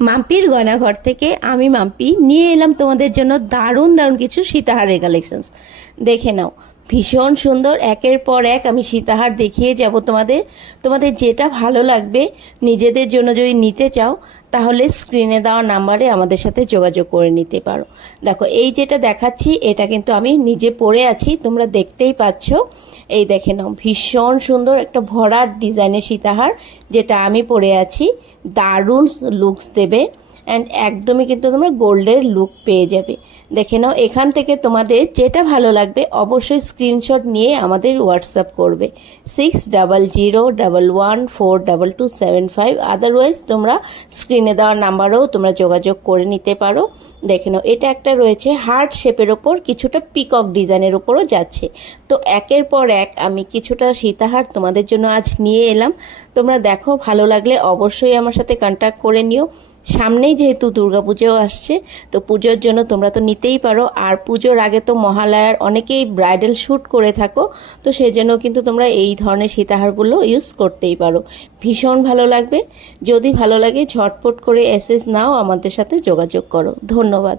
মাম্পির গয়নাঘর থেকে আমি মাম্পি নিয়ে এলাম তোমাদের জন্য দারুণ দারুণ কিছু সীতাহারের কালেকশনস। দেখে নাও, ভীষণ সুন্দর। একের পর এক আমি সীতাহার দেখিয়ে যাব তোমাদের। তোমাদের যেটা ভালো লাগবে নিজেদের জন্য যদি নিতে চাও তাহলে স্ক্রিনে দেওয়া নাম্বারে আমাদের সাথে যোগাযোগ করে নিতে পারো। দেখো, এই যেটা দেখাচ্ছি এটা কিন্তু আমি নিজে পরে আছি, তোমরা দেখতেই পাচ্ছ। এই দেখে নাও, ভীষণ সুন্দর একটা ভরাট ডিজাইনের সীতাহার যেটা আমি পরে আছি। দারুণ লুকস দেবে অ্যান্ড একদমই কিন্তু তোমরা গোল্ডের লুক পেয়ে যাবে। দেখে নাও, এখান থেকে তোমাদের যেটা ভালো লাগবে অবশ্যই স্ক্রিনশট নিয়ে আমাদের হোয়াটসঅ্যাপ করবে 6001142275। আদারওয়াইজ তোমরা স্ক্রিনে দেওয়ার নাম্বারেও তোমরা যোগাযোগ করে নিতে পারো। দেখে নাও, এটা একটা রয়েছে হার্ট শেপের ওপর, কিছুটা পিকক ডিজাইনের ওপরও যাচ্ছে। তো একের পর এক আমি কিছুটা সীতাহার তোমাদের জন্য আজ নিয়ে এলাম। তোমরা দেখো, ভালো লাগলে অবশ্যই আমার সাথে কন্ট্যাক্ট করে নিও। সামনেই যেহেতু দুর্গাপুজো আসছে, তো পুজোর জন্য তোমরা তো নিতেই পারো। আর পুজোর আগে তো মহালয়ার অনেকেই ব্রাইডাল শ্যুট করে থাকো, তো সেই জন্য কিন্তু তোমরা এই ধরনের সীতাহারগুলো ইউজ করতেই পারো। ভীষণ ভালো লাগবে। যদি ভালো লাগে ঝটপট করে এসএস নাও, আমাদের সাথে যোগাযোগ করো। ধন্যবাদ।